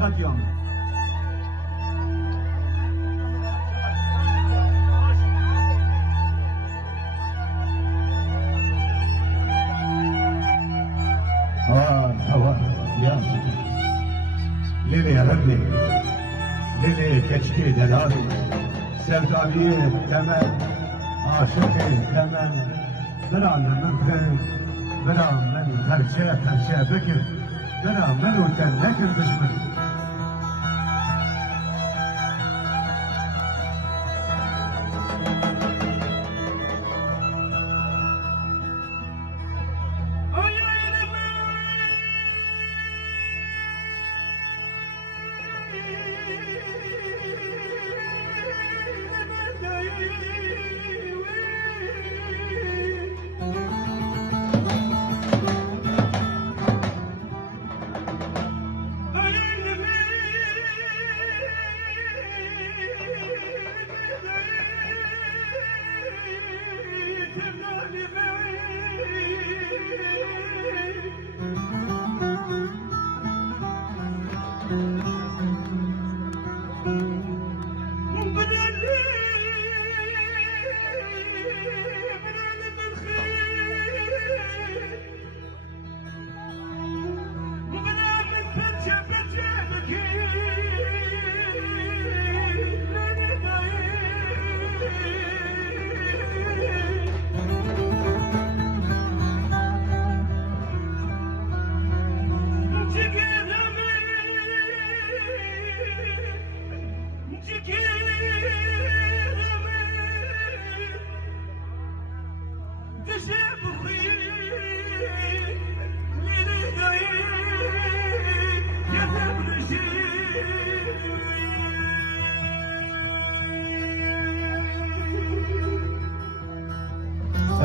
قديم يا ليلي يا ربي ليلي كشكي دلالي سردابية تمام عاشقي تمام برام من خير برام من خرشة بكر برام من وتنكر بجمل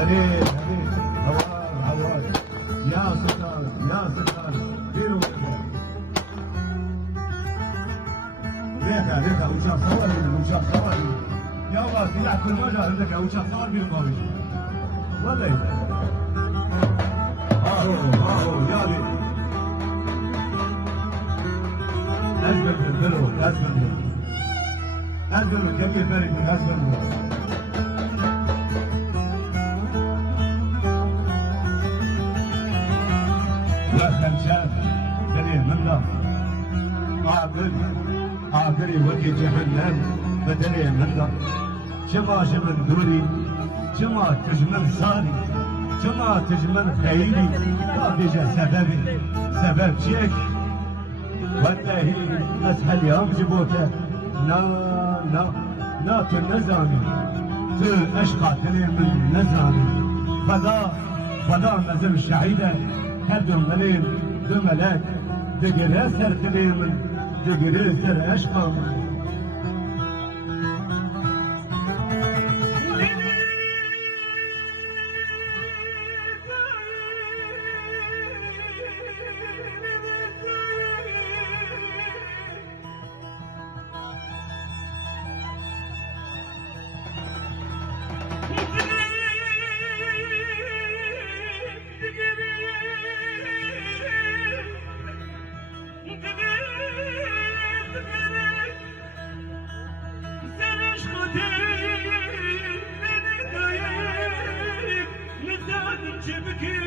حبيب هوار يا سلطان بيرو ليك وشاف صور يا الله سلاح كل ما جاء لك وشاف صور بيرو قوي ولا اهو يا بي أزبل جميل فريق من أزبل وخمسات دليل منه عاقلي وكي جهنم بدليل منه جما جمن دوري جما تجمن صاري جما تجمن خيري قابجة سبب شيك والله أسهل يوم جبوته نا تنزامي تو أشقى تلي من نزامي فضاء نزل الشعيدة هدو مليل دو ملاك دقري سر تلي من دقري سر أشقى Tebrik